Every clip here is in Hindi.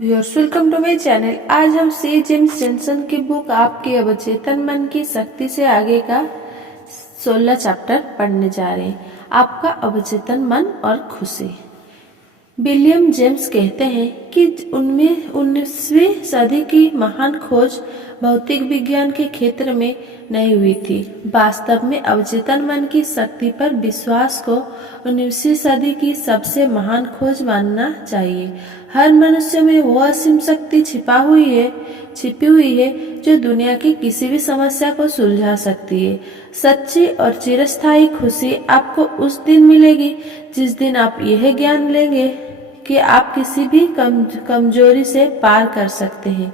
Viewers, welcome to my channel. आज हम सी जेम्स जेनसन की बुक आपके अवचेतन मन की शक्ति से आगे का 16 चैप्टर पढ़ने जा रहे हैं। आपका अवचेतन मन और खुशी। विलियम जेम्स कहते हैं कि उनमें 19वीं सदी की महान खोज भौतिक विज्ञान के क्षेत्र में नहीं हुई थी। वास्तव में अवचेतन मन की शक्ति पर विश्वास को 19वीं सदी की सबसे महान खोज मानना चाहिए। हर मनुष्य में वो असीम शक्ति छिपी हुई है जो दुनिया की किसी भी समस्या को सुलझा सकती है। सच्ची और चिरस्थायी खुशी आपको उस दिन मिलेगी जिस दिन आप यह ज्ञान लेंगे कि आप किसी भी कमजोरी से पार कर सकते हैं।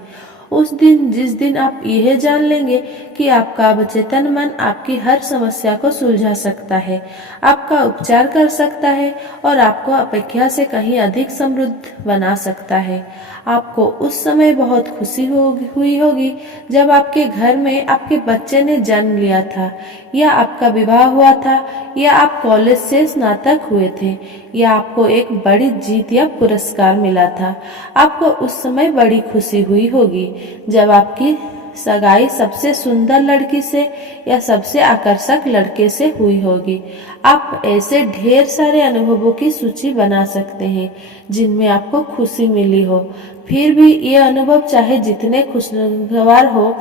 जिस दिन आप यह जान लेंगे कि आपका अवचेतन मन आपकी हर समस्या को सुलझा सकता है, आपका उपचार कर सकता है और आपको अपेक्षा से कहीं अधिक समृद्ध बना सकता है। आपको उस समय बहुत खुशी हुई होगी जब आपके घर में आपके बच्चे ने जन्म लिया था, या आपका विवाह हुआ था, या आप कॉलेज से स्नातक हुए थे, या आपको एक बड़ी जीत या पुरस्कार मिला था। आपको उस समय बड़ी खुशी हुई होगी जब आपकी सगाई सबसे सुंदर लड़की से या सबसे आकर्षक लड़के से हुई होगी। आप ऐसे ढेर सारे अनुभवों की सूची बना सकते हैं जिनमें आपको खुशी मिली हो। फिर भी ये अनुभव चाहे जितने खुशगवार हो,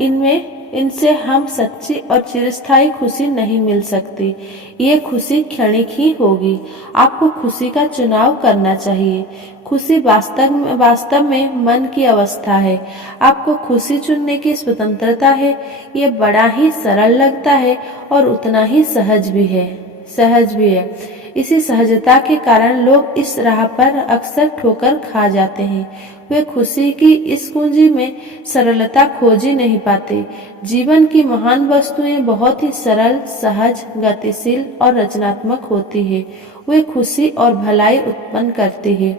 इनसे हम सच्ची और चिरस्थायी खुशी नहीं मिल सकती। ये खुशी क्षणिक ही होगी। आपको खुशी का चुनाव करना चाहिए। खुशी वास्तव में मन की अवस्था है। आपको खुशी चुनने की स्वतंत्रता है। ये बड़ा ही सरल लगता है और उतना ही सहज भी है। इसी सहजता के कारण लोग इस राह पर अक्सर ठोकर खा जाते हैं। वे खुशी की इस कुंजी में सरलता खोज ही नहीं पाते। जीवन की महान वस्तुएं बहुत ही सरल, सहज, गतिशील और रचनात्मक होती है। वे खुशी और भलाई उत्पन्न करती है।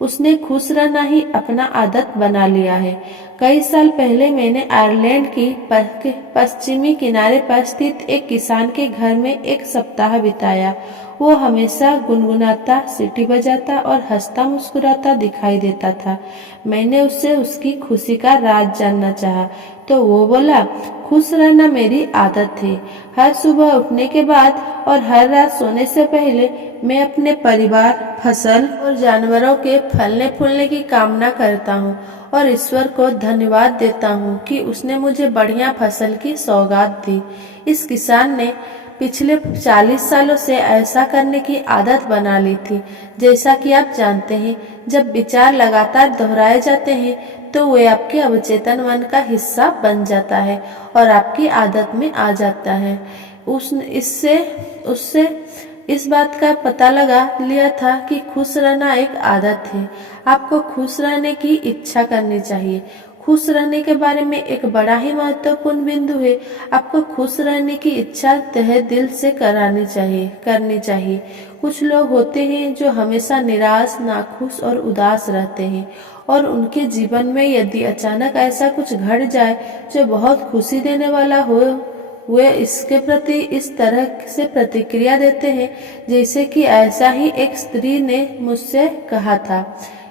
उसने खुश रहना ही अपना आदत बना लिया है। कई साल पहले मैंने आयरलैंड की पश्चिमी किनारे पर स्थित एक किसान के घर में एक सप्ताह बिताया। वो हमेशा गुनगुनाता, सीटी बजाता और हंसता मुस्कुराता दिखाई देता था। मैंने उससे उसकी खुशी का राज जानना चाहा, तो वो बोला, खुश रहना मेरी आदत है। हर सुबह उठने के बाद और हर रात सोने से पहले मैं अपने परिवार, फसल और जानवरों के फलने फूलने की कामना करता हूँ और ईश्वर को धन्यवाद देता हूँ कि उसने मुझे बढ़िया फसल की सौगात दी। इस किसान ने पिछले 40 सालों से ऐसा करने की आदत बना ली थी। जैसा कि आप जानते हैं, जब विचार लगातार दोहराए जाते हैं तो वे आपके अवचेतन मन का हिस्सा बन जाता है और आपकी आदत में आ जाता है। उससे इस बात का पता लगा लिया था कि खुश रहना एक आदत है। आपको खुश रहने की इच्छा करनी चाहिए। खुश रहने के बारे में एक बड़ा ही महत्वपूर्ण बिंदु है। आपको खुश रहने की इच्छा तहे दिल से करनी चाहिए। कुछ लोग होते हैं जो हमेशा निराश, नाखुश और उदास रहते हैं, और उनके जीवन में यदि अचानक ऐसा कुछ घट जाए जो बहुत खुशी देने वाला हो, वे इसके प्रति इस तरह से प्रतिक्रिया देते हैं जैसे कि ऐसा ही एक स्त्री ने मुझसे कहा था,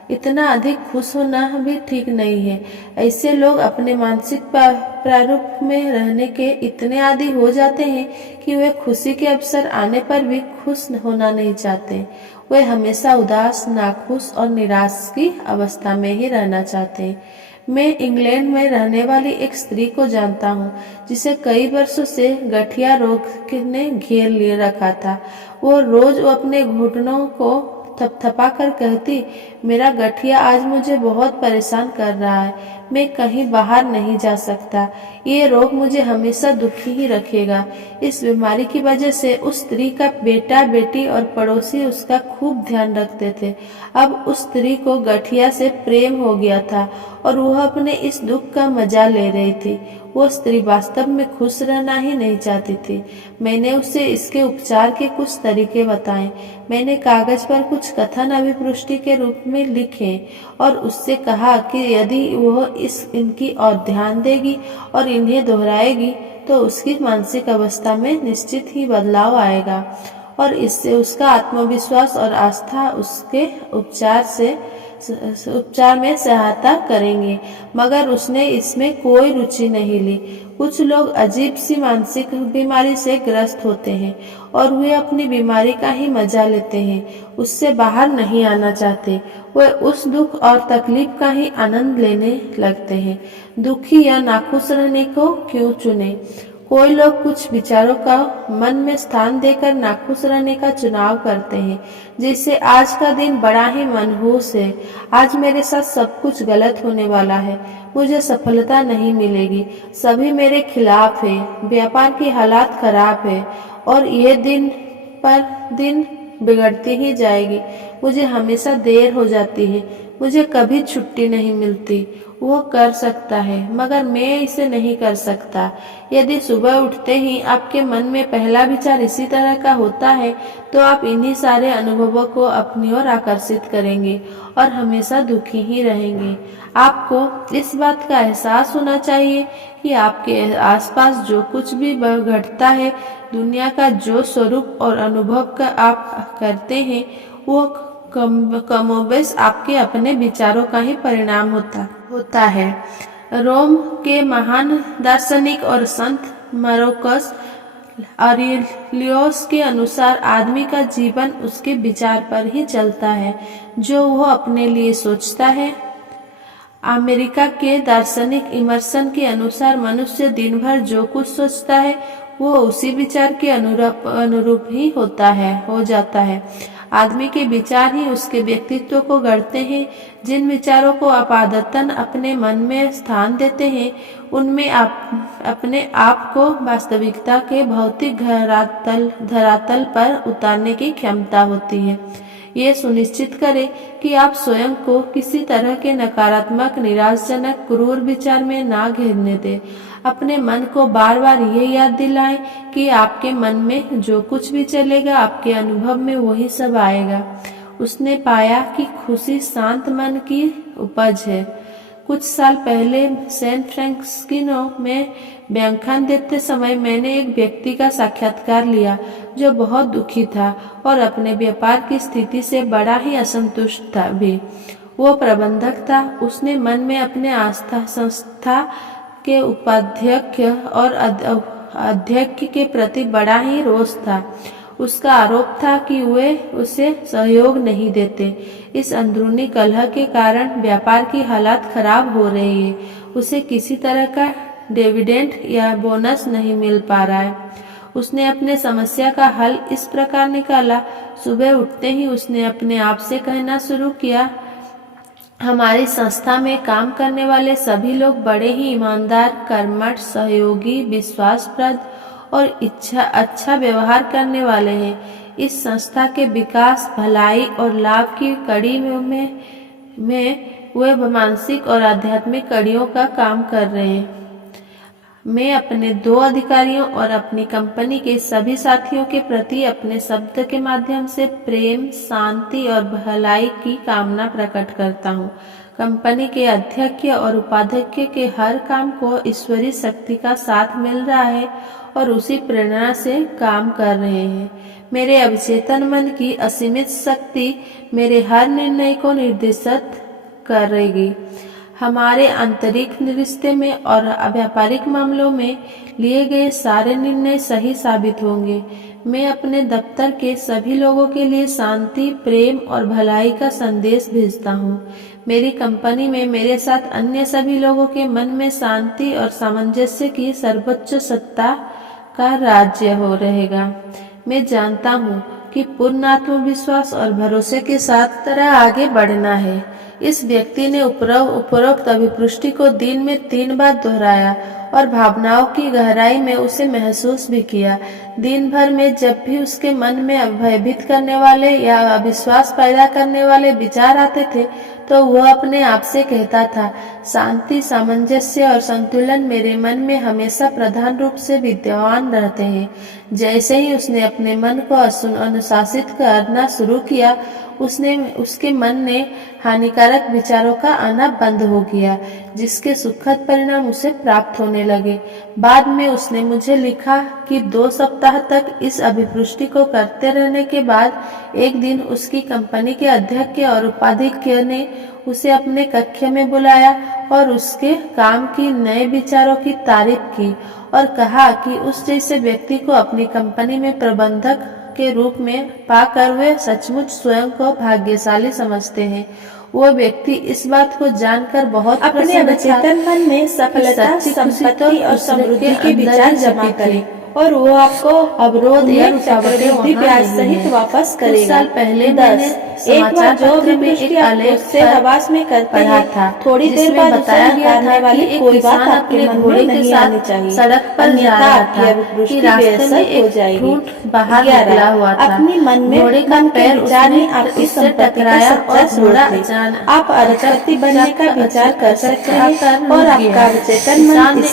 इतना अधिक खुश होना भी ठीक नहीं है। ऐसे लोग अपने मानसिक प्रारूप में रहने के इतने आदी हो जाते हैं कि वे खुशी के अवसर आने पर भी खुश होना नहीं चाहते। वे हमेशा उदास, नाखुश और निराश की अवस्था में ही रहना चाहते हैं। मैं इंग्लैंड में रहने वाली एक स्त्री को जानता हूँ जिसे कई वर्षों से गठिया रोग ने घेर लिए रखा था। वो रोज अपने घुटनों को थपथपा कर कहती, मेरा गठिया आज मुझे बहुत परेशान कर रहा है। मैं कहीं बाहर नहीं जा सकता। ये रोग मुझे हमेशा दुखी ही रखेगा। इस बीमारी की वजह से उस स्त्री का बेटा, बेटी और पड़ोसी उसका खूब ध्यान रखते थे। अब उस स्त्री को गठिया से प्रेम हो गया था और वह अपने इस दुख का मजा ले रही थी। वो स्त्री वास्तव में खुश रहना ही नहीं चाहती थी। मैंने उसे इसके उपचार के कुछ तरीके बताए। मैंने कागज पर कुछ कथन अभिपुष्टि के रूप में लिखे और उससे कहा कि यदि वह इनकी ओर ध्यान देगी और इन्हें दोहराएगी तो उसकी मानसिक अवस्था में निश्चित ही बदलाव आएगा और इससे उसका आत्मविश्वास और आस्था उसके उपचार से उपचार में सहायता करेंगे, मगर उसने इसमें कोई रुचि नहीं ली। कुछ लोग अजीब सी मानसिक बीमारी से ग्रस्त होते हैं और वे अपनी बीमारी का ही मजा लेते हैं, उससे बाहर नहीं आना चाहते। वे उस दुख और तकलीफ का ही आनंद लेने लगते हैं। दुखी या नाखुश रहने को क्यों चुने? कोई लोग कुछ विचारों का मन में स्थान देकर नाखुश रहने का चुनाव करते हैं, जैसे आज का दिन बड़ा ही मनहूस है, आज मेरे साथ सब कुछ गलत होने वाला है, मुझे सफलता नहीं मिलेगी, सभी मेरे खिलाफ है, व्यापार की हालात खराब है और ये दिन पर दिन बिगड़ती ही जाएगी, मुझे हमेशा देर हो जाती है, मुझे कभी छुट्टी नहीं मिलती। वो कर सकता है मगर मैं इसे नहीं कर सकता। यदि सुबह उठते ही आपके मन में पहला विचार इसी तरह का होता है तो आप इन्हीं सारे अनुभवों को अपनी ओर आकर्षित करेंगे और हमेशा दुखी ही रहेंगे। आपको इस बात का एहसास होना चाहिए कि आपके आसपास जो कुछ भी घटता है, दुनिया का जो स्वरूप और अनुभव का आप करते हैं, वो कमोबेश आपके अपने विचारों का ही परिणाम होता है। रोम के महान दार्शनिक और संत मार्कस ऑरेलियस के अनुसार आदमी का जीवन उसके विचार पर ही चलता है, जो वह अपने लिए सोचता है। अमेरिका के दार्शनिक इमर्सन के अनुसार मनुष्य दिन भर जो कुछ सोचता है वो उसी विचार के अनुरूप ही हो जाता है। आदमी के विचार ही उसके व्यक्तित्व को गढ़ते हैं। जिन विचारों को आप आदतन अपने मन में स्थान देते हैं, उनमें आप अपने आप को वास्तविकता के भौतिक धरातल पर उतारने की क्षमता होती है। ये सुनिश्चित करें कि आप स्वयं को किसी तरह के नकारात्मक, निराशाजनक, क्रूर विचार में ना घेरने दें। अपने मन को बार बार ये याद दिलाएं कि आपके मन में जो कुछ भी चलेगा, आपके अनुभव में वही सब आएगा। उसने पाया कि खुशी शांत मन की उपज है। कुछ साल पहले सैन फ्रांसिस्को में व्याख्यान देते समय मैंने एक व्यक्ति का साक्षात्कार लिया जो बहुत दुखी था और अपने व्यापार की स्थिति से बड़ा ही असंतुष्ट था भी। वो प्रबंधक था। उसने मन में अपने आस्था संस्था के उपाध्यक्ष और अध्यक्ष के प्रति बड़ा ही रोष था। उसका आरोप था कि वे उसे सहयोग नहीं देते। इस अंदरूनी कलह के कारण व्यापार की हालत खराब हो रही है। उसे किसी तरह का डिविडेंड या बोनस नहीं मिल पा रहा है। उसने अपने समस्या का हल इस प्रकार निकाला। सुबह उठते ही उसने अपने आप से कहना शुरू किया, हमारी संस्था में काम करने वाले सभी लोग बड़े ही ईमानदार, कर्मठ, सहयोगी, विश्वासप्रद और अच्छा व्यवहार करने वाले हैं। इस संस्था के विकास, भलाई और लाभ की कड़ी में वे मानसिक और आध्यात्मिक कड़ियों का काम कर रहे हैं। मैं अपने 2 अधिकारियों और अपनी कंपनी के सभी साथियों के प्रति अपने शब्द के माध्यम से प्रेम, शांति और भलाई की कामना प्रकट करता हूँ। कंपनी के अध्यक्ष और उपाध्यक्ष के हर काम को ईश्वरीय शक्ति का साथ मिल रहा है और उसी प्रेरणा से काम कर रहे हैं। मेरे अवचेतन मन की असीमित शक्ति मेरे हर निर्णय को निर्देशित करेगी। हमारे आंतरिक रिश्ते में और व्यापारिक मामलों में लिए गए सारे निर्णय सही साबित होंगे। मैं अपने दफ्तर के सभी लोगों के लिए शांति, प्रेम और भलाई का संदेश भेजता हूँ। मेरी कंपनी में मेरे साथ अन्य सभी लोगों के मन में शांति और सामंजस्य की सर्वोच्च सत्ता का राज्य हो रहेगा। मैं जानता हूँ कि पूर्ण आत्मविश्वास और भरोसे के साथ तरह आगे बढ़ना है। इस व्यक्ति ने उपरोक्त अभिपुष्टि को दिन में 3 बार दोहराया और भावनाओं की गहराई में उसे महसूस भी किया। दिन भर में जब भी उसके मन में भयभीत करने वाले या अविश्वास पैदा करने वाले विचार आते थे तो वह अपने आप से कहता था, शांति, सामंजस्य और संतुलन मेरे मन में हमेशा प्रधान रूप से विद्यमान रहते हैं। जैसे ही उसने अपने मन को अनुशासित करना शुरू किया, उसके मन में हानिकारक विचारों का आना बंद हो गया, जिसके सुखद परिणाम उसे प्राप्त होने लगे। बाद में उसने मुझे लिखा कि 2 सप्ताह तक इस अभिपुष्टि को करते रहने के बाद एक दिन उसकी कंपनी के अध्यक्ष और उपाध्यक्ष ने उसे अपने कक्ष में बुलाया और उसके काम की नए विचारों की तारीफ की और कहा कि उस जैसे व्यक्ति को अपनी कंपनी में प्रबंधक के रूप में पाकर वे सचमुच स्वयं को भाग्यशाली समझते हैं। वो व्यक्ति इस बात को जानकर बहुत अपने अवचेतन मन में सफलता, संपत्ति और समृद्धि के विचार जमा करें और वो आपको अवरोध या चक्रवृद्धि ब्याज सहित वापस करेगा। साल पहले 10 एक बार जो अभिपुष्टि आप उससे हवास में करते हैं, थोड़ी देर बाद बताया गया था वाली कोई बात आपके मन में नहीं आनी चाहिए, सड़क पर जा रहा था कि रास्ते में एक फ्रूट बाहर निकला हुआ था। अपनी मन में घोड़े का पैर उसने आपकी संपत्ति का सच्चा स्रोत है। आप अरबपति बनने का विचार कर सकते हैं और आपका अवचेतन मन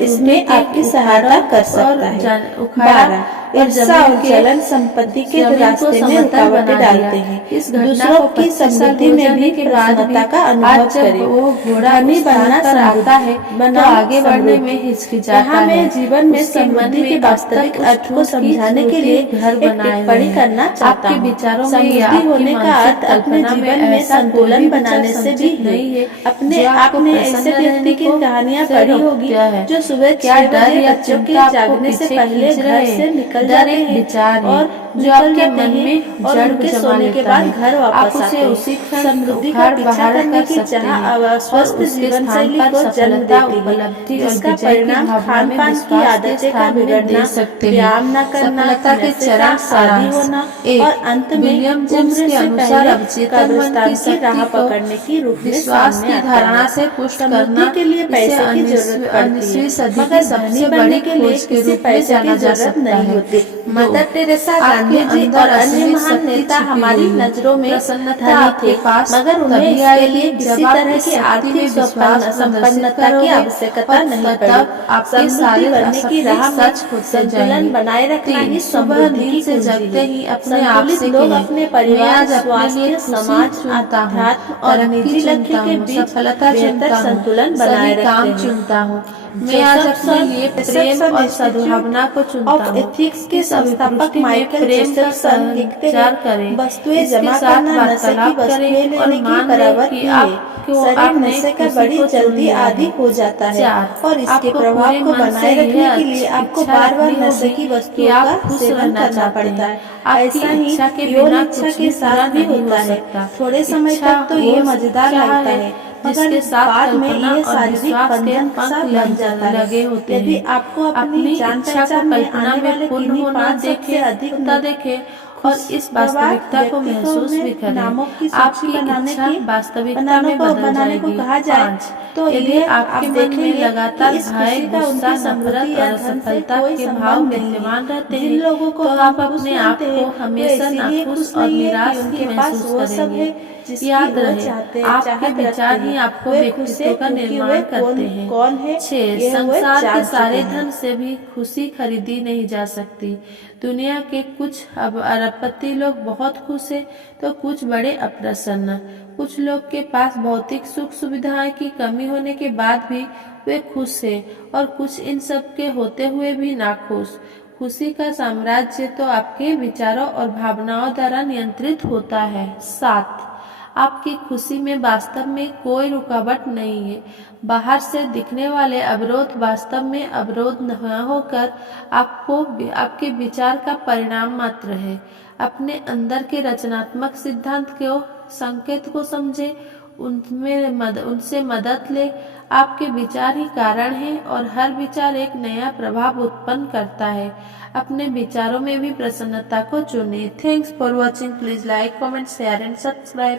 इसमें आपकी सहायता कर सकता है। 12 ईर्ष्या और जलन संपत्ति के रास्ते में रुकावटें डालते हैं। दूसरों की समृद्धि में भी प्रसन्नता का अनुभव करें। धनी बनना आता है, तो आगे बढ़ने में हिचकिचाता है। मैं जीवन में समृद्धि के वास्तविक अर्थ को समझाने के लिए घर टिप्पणी करना चाहता हूँ। समृद्धि होने का अर्थ अपने जीवन में संतुलन बनाने से भी नहीं है। अपने आपने ऐसे व्यक्ति की कहानियाँ पढ़ी होगी जो सुबह 6 बजे बच्चों के जागने से पहले घर से निकल जाते हैं विचार और जो आपके मन में जड़ के सोने के बाद घर वापस आते हैं। समृद्धि का पीछा करने की चाह स्वस्थ जीवन शैली को जन्म देती है, जिसका परिणाम खान पान की आदतें का बिगड़ना, व्यायाम न करना, के चरम शादी होना और अंत में उम्र से पहले कब्रिस्तान की राह पकड़ने की रूप में विश्वास की धारणा से पुष्ट करना के लिए पैसे की जरूरत पड़ती है, मगर सबसे बड़ी के लिए किसी पैसे की जरूरत नहीं होती। मदर टेरेसा, गांधी जी और अन्य महान नेता हमारी नजरों में धनी थे, मगर उन्हें इसके लिए किसी तरह की आर्थिक संपन्नता की आवश्यकता नहीं पड़ी। समृद्धि बनने की राह में संतुलन बनाए रखना ही समृद्धि की कुंजी है। संतुलित लोग अपने परिवार, स्वास्थ्य, समाज, अध्यात्म और निजी लक्ष्य के बीच बेहतर संतुलन बनाए रखते हैं। मैं आज अपने लिए प्रेम और सद्भावना को चुनता हूँ। एथिक्स के संस्थापक माइकल जेसपसन लिखते हैं, वस्तुएं जमा करना नशे की वस्तुएं लेने की बराबर ही है। शरीर नशे का बड़ी जल्दी आदी हो जाता है और इसके प्रभाव को बनाए रखने के लिए आपको बार बार नशे की वस्तुओं का सेवन करना पड़ता है। ऐसा ही यौन इच्छा के साथ भी होता है। थोड़े समय तक तो ये मजेदार लगता है, मगर बाद में ये शारीरिक बंधन सा बन जाता है। यदि आपको अपनी जान पहचान में आने वाले किन्हीं 5 सबसे अधिक देखे और इस वास्तविकता को महसूस भी करें, आपकी इच्छा वास्तविकता में बदल जाएगी। कहा जाए तो यदि आपके मन में लगातार भय, गुस्सा, नफरत और असफलता के भाव विद्यमान रहते हैं, तो आप अपने आप को हमेशा नाखुश और निराश ही महसूस करेंगे। याद रहे, आपके विचार ही आपको व्यक्तित्व का निर्माण करते हैं। 6 संसार के सारे धन से भी खुशी खरीदी नहीं जा सकती। दुनिया के कुछ अरबपति लोग बहुत खुश हैं, तो कुछ बड़े अप्रसन्न। कुछ लोग के पास भौतिक सुख सुविधाएं की कमी होने के बाद भी वे खुश हैं और कुछ इन सब के होते हुए भी नाखुश। खुशी का साम्राज्य तो आपके विचारों और भावनाओं द्वारा नियंत्रित होता है। 7 आपकी खुशी में वास्तव में कोई रुकावट नहीं है। बाहर से दिखने वाले अवरोध वास्तव में अवरोध न होकर आपके विचार का परिणाम मात्र है। अपने अंदर के रचनात्मक सिद्धांत को संकेत को समझे, उनसे मदद ले। आपके विचार ही कारण है और हर विचार एक नया प्रभाव उत्पन्न करता है। अपने विचारों में भी प्रसन्नता को चुने। Thanks for watching. Please like, comment, share and subscribe.